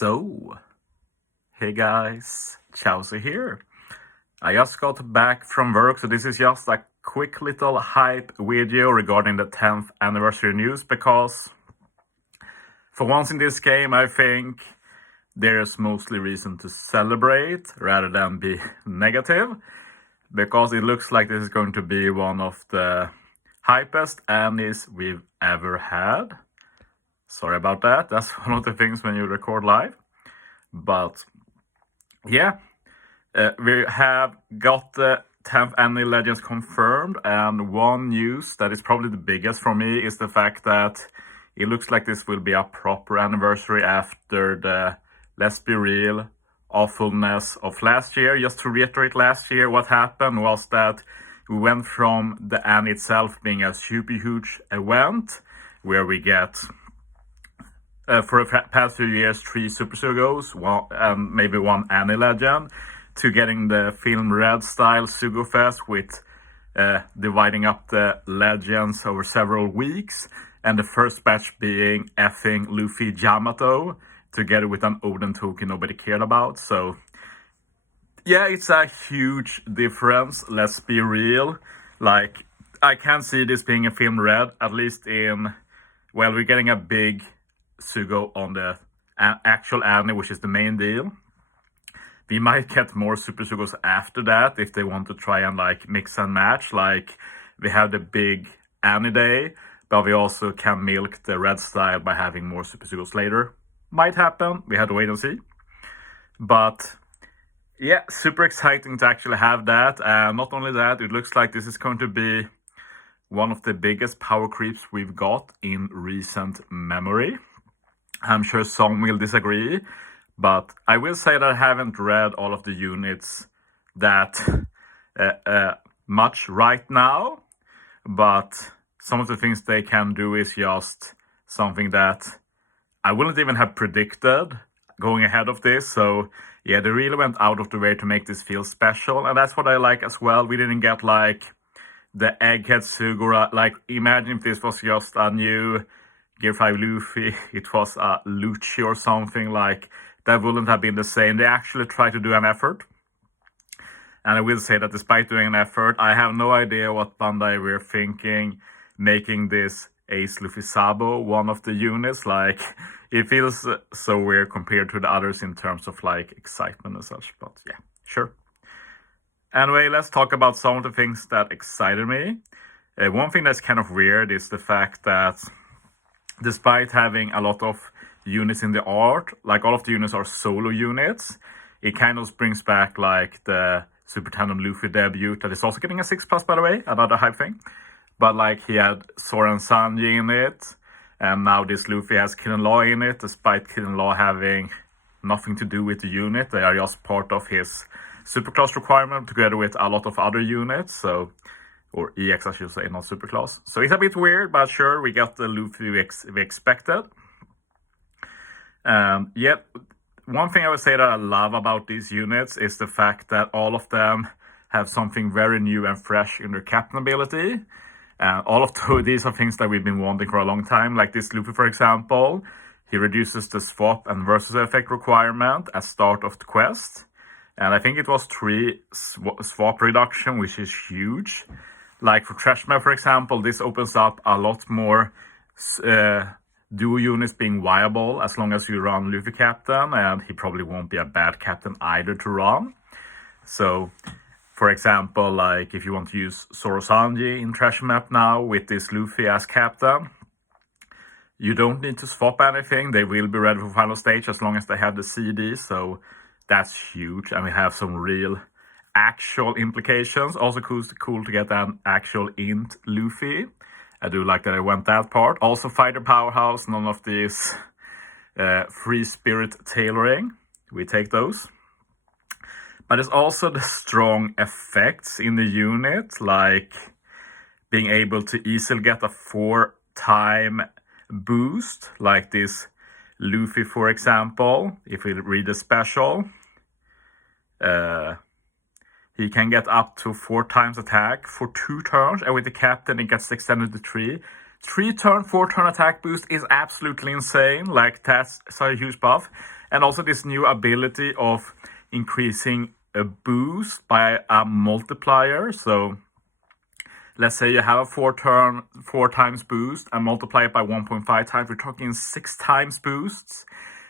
So, hey guys, Chauzu here. I just got back from work, so this is just a quick little hype video regarding the 10th anniversary news, because for once in this game, I think there's mostly reason to celebrate rather than be negative, because it looks like this is going to be one of the hypest Annis we've ever had. Sorry about that. That's one of the things when you record live. But yeah, we have got the 10th Anni Legends confirmed, and one news that is probably the biggest for me is the fact that it looks like this will be a proper anniversary after the, let's be real, awfulness of last year. Just to reiterate, last year what happened was that we went from the Anni itself being a super huge event where we get for the past few years 3 Super Sugos, and maybe 1 Anni Legend, to getting the Film Red style Sugo Fest with dividing up the legends over several weeks, and the first batch being effing Luffy Yamato together with an Odin token nobody cared about. So yeah, it's a huge difference, let's be real. Like, I can't see this being a Film Red, at least in, well, we're getting a big Sugo on the actual Anni, which is the main deal. We might get more Super Sugos after that if they want to try and like mix and match. Like, we have the big Anni day, but we also can milk the red style by having more Super Sugos later. Might happen, we have to wait and see. But yeah, super exciting to actually have that. And not only that, it looks like this is going to be one of the biggest power creeps we've got in recent memory. I'm sure some will disagree, but I will say that I haven't read all of the units that much right now, but some of the things they can do is just something that I wouldn't even have predicted going ahead of this. So yeah, they really went out of the way to make this feel special, and that's what I like as well. We didn't get like the Egghead Sugura. Like, imagine if this was just a new Gear 5 Luffy, it was a Lucci or something, like, that wouldn't have been the same. They actually tried to do an effort. And I will say that despite doing an effort, I have no idea what Bandai were thinking, making this Ace Luffy Sabo one of the units. Like, it feels so weird compared to the others in terms of like excitement and such, but yeah, sure. Anyway, let's talk about some of the things that excited me. One thing that's kind of weird is the fact that despite having a lot of units in the art, like all of the units are solo units, it kind of brings back like the Super Tandem Luffy debut that is also getting a 6+, by the way, another hype thing. But like, he had Sora and Sanji in it, and now this Luffy has Kid and Law in it, despite Kid and Law having nothing to do with the unit. They are just part of his superclass requirement together with a lot of other units, so, or EX I should say, not superclass. So it's a bit weird, but sure, we got the Luffy we expected. Yet, one thing I would say that I love about these units is the fact that all of them have something very new and fresh in their captain ability. All of these are things that we've been wanting for a long time. Like this Luffy, for example, he reduces the swap and versus effect requirement at start of the quest. And I think it was 3 swap reduction, which is huge. Like for Trashman, for example, this opens up a lot more duo units being viable as long as you run Luffy captain, and he probably won't be a bad captain either to run. So, for example, like if you want to use Zoro Sanji in Trash Map now with this Luffy as captain, you don't need to swap anything. They will be ready for final stage as long as they have the CD, so that's huge. And we have some real actual implications. Also cool to get an actual int Luffy. I do like that I went that part. Also fighter powerhouse, none of this free spirit tailoring. We take those. But it's also the strong effects in the unit, like being able to easily get a 4-time boost, like this Luffy, for example. If we read the special, he can get up to 4 times attack for 2 turns, and with the captain it gets extended to 3. 3-turn, 4-turn attack boost is absolutely insane. Like, that's such a huge buff. And also this new ability of increasing a boost by a multiplier. So let's say you have a 4 times boost and multiply it by 1.5 times. We're talking 6 times boosts.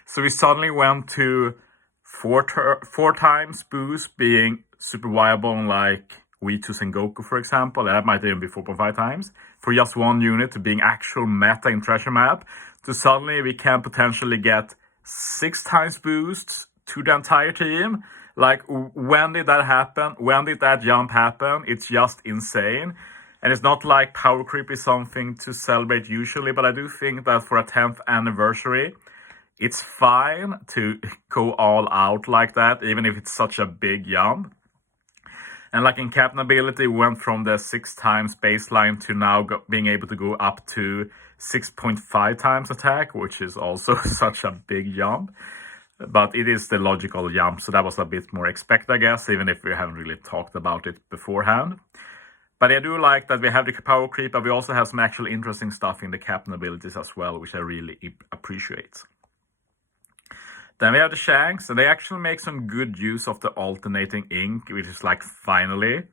So we suddenly went to 4 times boost being super viable on like V2 Sengoku, for example. That might even be 4.5 times for just one unit to being actual meta in treasure map. To suddenly we can potentially get 6 times boosts to the entire team. Like, when did that happen? When did that jump happen? It's just insane. And it's not like power creep is something to celebrate usually, but I do think that for a 10th anniversary, it's fine to go all out like that, even if it's such a big jump. And like in captain ability, we went from the 6 times baseline to now being able to go up to 6.5 times attack, which is also such a big jump. But it is the logical jump, so that was a bit more expected, I guess, even if we haven't really talked about it beforehand. But I do like that we have the power creep, but we also have some actual interesting stuff in the captain abilities as well, which I really appreciate. Then we have the Shanks, and they actually make some good use of the alternating ink, which is like finally.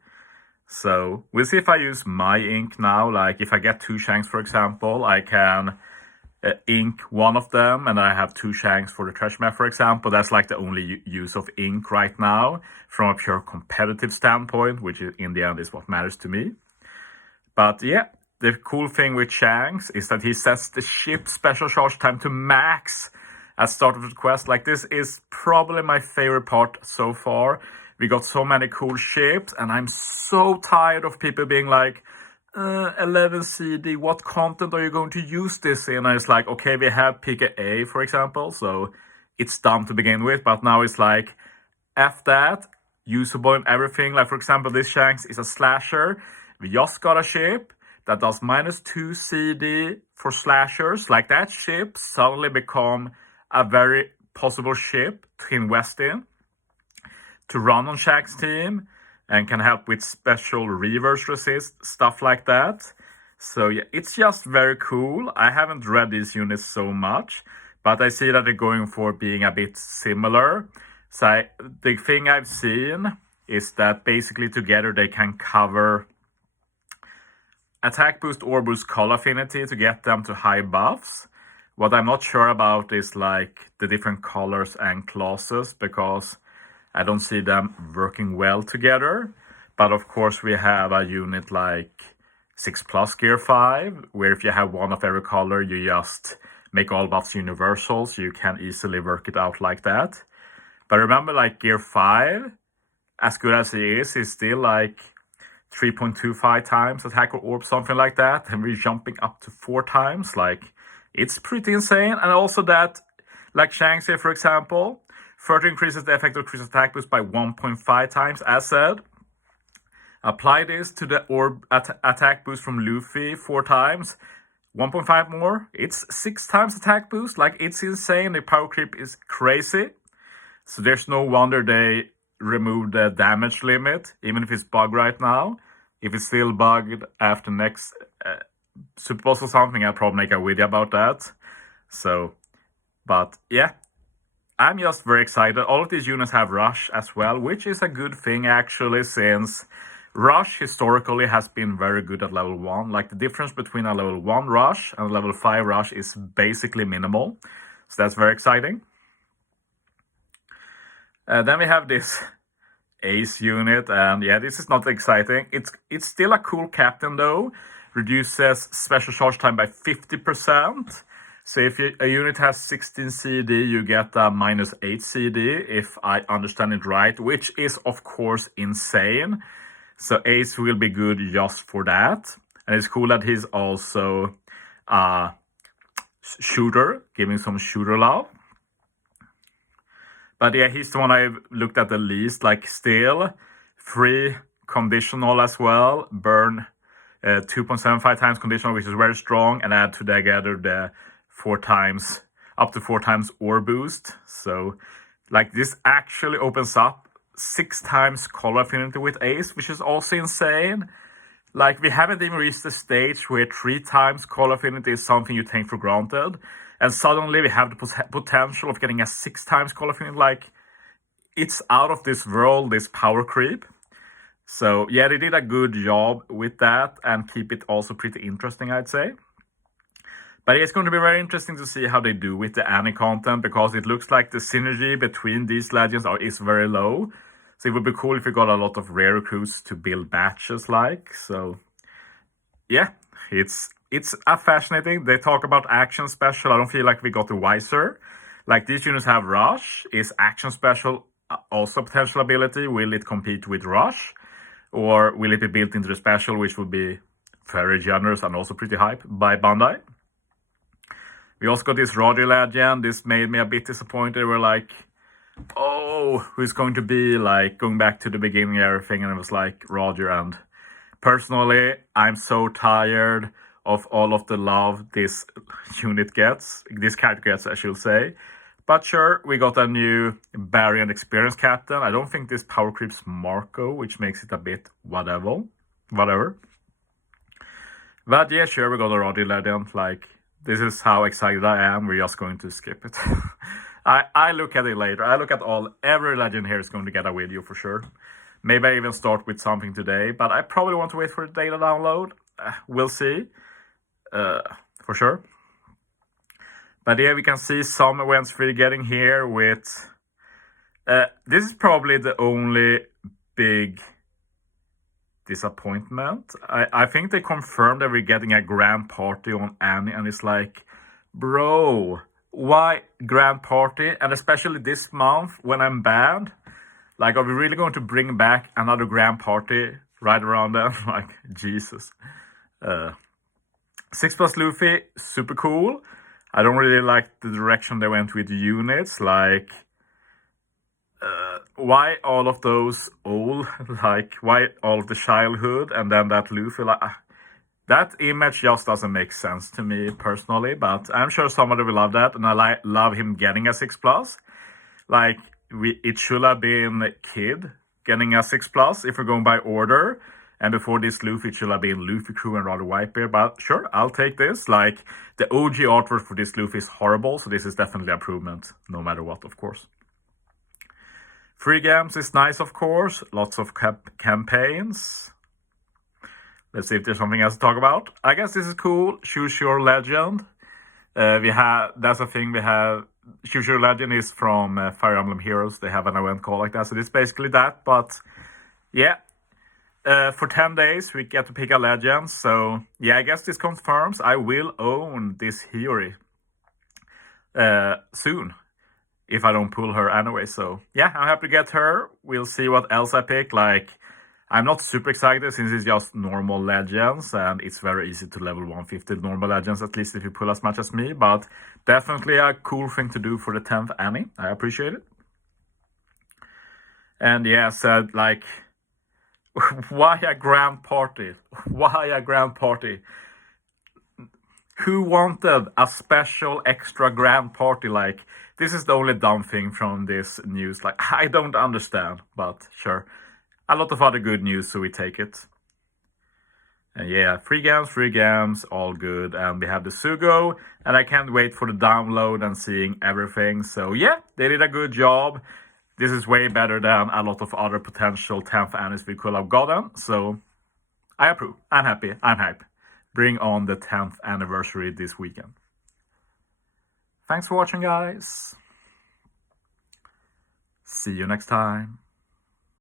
So we'll see if I use my ink now. Like if I get 2 Shanks, for example, I can ink one of them, and I have 2 Shanks for the treasure map, for example. That's like the only use of ink right now from a pure competitive standpoint, which in the end is what matters to me. But yeah, the cool thing with Shanks is that he sets the ship special charge time to max at start of the quest. Like, this is probably my favorite part so far. We got so many cool ships, and I'm so tired of people being like, 11 CD, what content are you going to use this in? And it's like, okay, we have PKA, for example, so it's dumb to begin with, but now it's like, F that, usable in everything. Like, for example, this Shanks is a slasher. We just got a ship that does -2 CD for slashers. Like, that ship suddenly become a very possible ship to invest in, to run on Shanks' team, and can help with special reverse resist, stuff like that. So yeah, it's just very cool. I haven't read these units so much, but I see that they're going for being a bit similar. So the thing I've seen is that basically together they can cover attack boost or boost call affinity to get them to high buffs. What I'm not sure about is like the different colors and classes, because I don't see them working well together. But of course we have a unit like 6+ Gear 5, where if you have one of every color, you just make all buffs universal, so you can easily work it out like that. But remember, like Gear 5, as good as he is, he's still like 3.25 times attack or orb, something like that. And we're jumping up to 4 times. Like, it's pretty insane. And also that, like Shanks here, for example, further increases the effect of increased attack boost by 1.5 times, as said. Apply this to the orb attack boost from Luffy 4 times. 1.5 more. It's 6 times attack boost. Like, it's insane. The power creep is crazy. So there's no wonder they removed the damage limit, even if it's bugged right now. If it's still bugged after next Super Boss or something, I'll probably make a video about that. So, but yeah, I'm just very excited. All of these units have Rush as well, which is a good thing actually, since Rush historically has been very good at level 1. Like, the difference between a level 1 Rush and a level 5 Rush is basically minimal. So that's very exciting. Then we have this Ace unit, and yeah, this is not exciting. It's still a cool captain though. Reduces special charge time by 50%. So if a unit has 16 CD, you get a -8 CD, if I understand it right, which is of course insane. So Ace will be good just for that. And it's cool that he's also a shooter, giving some shooter love. But yeah, he's the one I've looked at the least. Like, still, free conditional as well. Burn 2.75 times conditional, which is very strong. And add together the 4 times, up to 4 times ore boost. So, like, this actually opens up 6 times color affinity with Ace, which is also insane. Like, we haven't even reached the stage where 3 times color affinity is something you take for granted. And suddenly we have the potential of getting a 6 times qualifying. Like, it's out of this world, this power creep. So yeah, they did a good job with that and keep it also pretty interesting, I'd say. But it's going to be very interesting to see how they do with the Anni content, because it looks like the synergy between these legends is very low. So it would be cool if we got a lot of rare recruits to build batches like. So yeah, it's a fascinating. They talk about action special. I don't feel like we got the wiser. Like, these units have rush. Is action special also potential ability? Will it compete with rush? Or will it be built into the special, which would be very generous and also pretty hype by Bandai? We also got this Roger legend. This made me a bit disappointed. We're like, oh, who's going to be, like, going back to the beginning of everything, and it was like Roger. And personally, I'm so tired of all of the love this unit gets, this character gets, I should say. But sure, we got a new Barry and Experience Captain. I don't think this power creeps Marco, which makes it a bit whatever. But yeah, sure, we got a Roddy legend. Like, this is how excited I am. We're just going to skip it. I look at it later. I look at every legend here is going to get a video for sure. Maybe I even start with something today, but I probably want to wait for the data download. We'll see. For sure. But yeah, we can see some events we're getting here with... this is probably the only big disappointment. I think they confirmed that we're getting a grand party on Anni, and it's like, bro, why grand party? And especially this month when I'm banned, like, are we really going to bring back another grand party right around then? Like, Jesus. 6+ Luffy, super cool. I don't really like the direction they went with units. Like, why all of those old, like, why all of the childhood and then that Luffy? Like, that image just doesn't make sense to me personally, but I'm sure somebody will love that, and I love him getting a 6+. Like, it should have been Kid getting a 6+ if we're going by order. And before this Luffy, it should have been Luffy Crew and Rather Whitebeard. But sure, I'll take this. Like, the OG artwork for this Luffy is horrible, so this is definitely an improvement, no matter what, of course. Free games is nice, of course. Lots of campaigns. Let's see if there's something else to talk about. I guess this is cool. Choose Your Legend. That's a thing we have. Choose Your Legend is from Fire Emblem Heroes. They have an event called like that. So it's basically that. But yeah. For 10 days, we get to pick a legend. So, yeah, I guess this confirms I will own this Hiyori soon, if I don't pull her anyway. So, yeah, I'm happy to get her. We'll see what else I pick. Like, I'm not super excited since it's just normal legends, and it's very easy to level 150 normal legends, at least if you pull as much as me. But definitely a cool thing to do for the 10th Anni. I appreciate it. And, yeah, said, like... Why a grand party? Why a grand party? Who wanted a special extra grand party? Like, this is the only dumb thing from this news. Like, I don't understand, but sure. A lot of other good news, so we take it. And yeah, free games, all good. And we have the Sugo, and I can't wait for the download and seeing everything. So yeah, they did a good job. This is way better than a lot of other potential 10th Annis we could have gotten. So I approve. I'm happy. I'm hyped. Bring on the 10th anniversary this weekend. Thanks for watching, guys. See you next time.